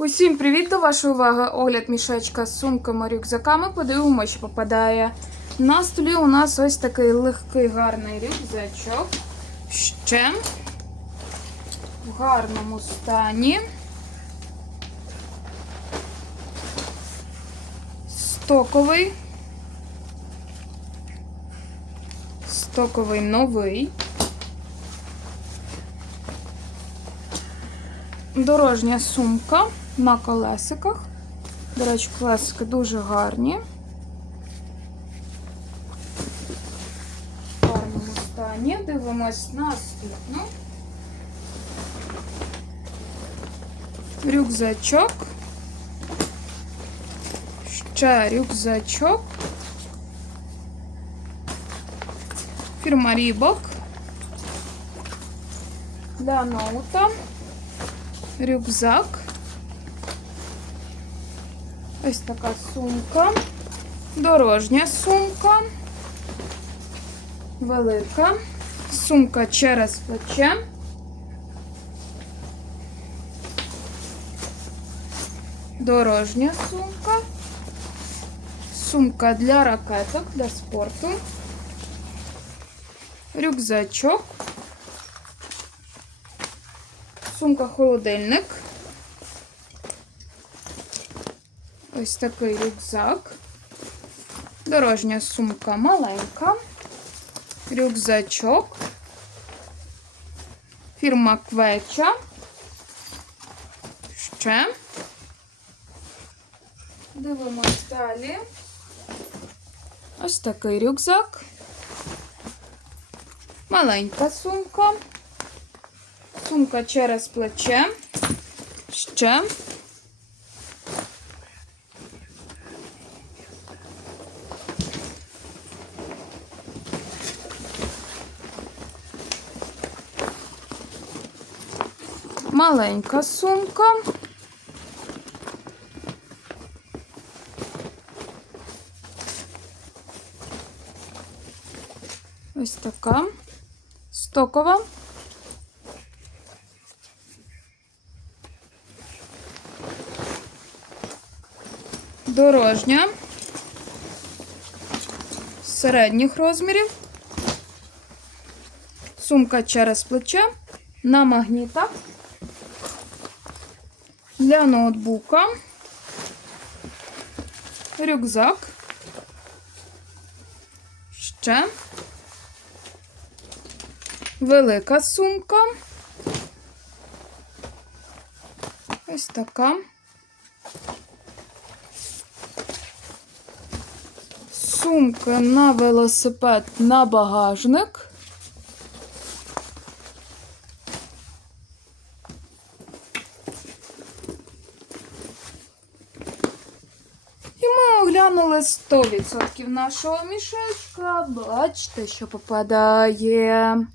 Усім привіт до вашої уваги. Огляд мішечка з сумками, рюкзаками. Подивимося, що попадає. На столі у нас ось такий легкий гарний рюкзачок. Ще в гарному стані. Стоковий. Стоковий новий. Дорожня сумка на колесиках. До речі, колесики дуже гарні. В гарному стані. Дивимось наступну. Рюкзачок. Ще рюкзачок. Фірма Рібок. Для ноута рюкзак. Ось така сумка. Дорожня сумка. Велика. Сумка через плече. Дорожня сумка. Сумка для ракеток, для спорту. Рюкзачок. Сумка-холодильник. Ось такий рюкзак. Дорожня сумка маленька. Рюкзачок. Фірма Квеча. Ще. Дивимось далі. Ось такий рюкзак. Маленька сумка. Сумка через плече. Ще. Маленька сумка. Ось така. Стокова. Дорожня. Середніх розмірів. Сумка через плече. На магнітах. Для ноутбука. Рюкзак. Ще. Велика сумка. Ось така. Сумка на велосипед на багажник. І ми оглянули 100% нашого мішечка. Бачите, що попадає.